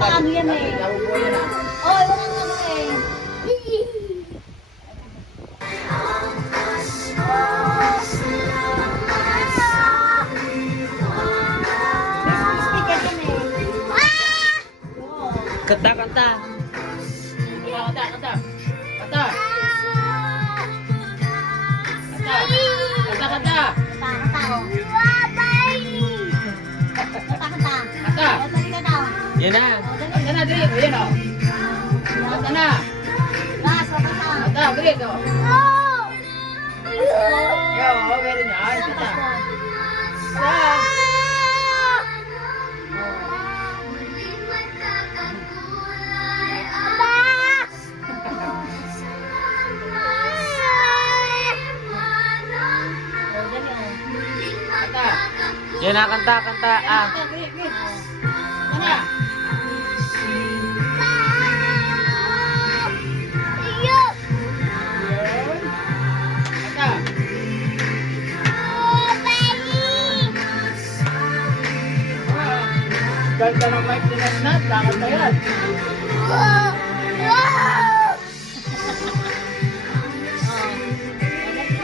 paano yan eh. Nabubuo yan ah. Oh, wala nga ano eh. Sticker yan eh. Oh. Kanta, kanta. Kanta. Kanta. Kanta. Kanta. Kata oh. Kata. Kanta. Oh, dali ka daw. Yan na. Oh, dali. Kanta na, dali. Ayan o. Kanta na. Last, kata. Kanta, dali. Ito. Yo, meron yan. Saan Kanta. Pasko? Saan? Oh, dali oh. Kanta. Yan na, kanta, kanta. Ah. Kanta, dali. Kanta. Yun. Kanta. Ganda ng mic ni Nat. Kakanta yan.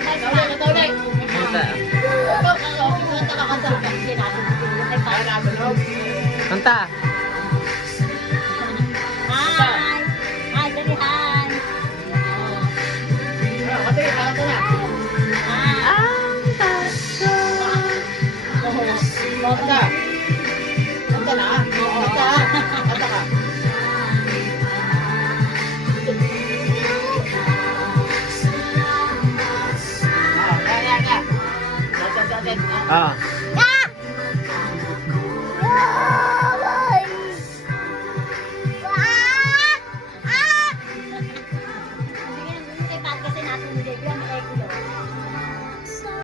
Kanta ulit, kanta ulit. Kanta. Ay, nabulog. Kanta. Hi! Hi, dali, hi! Kanta, kanta na. Kanta. Kanta na. Kanta. Kanta ka. Kaya. Dadet. Ah.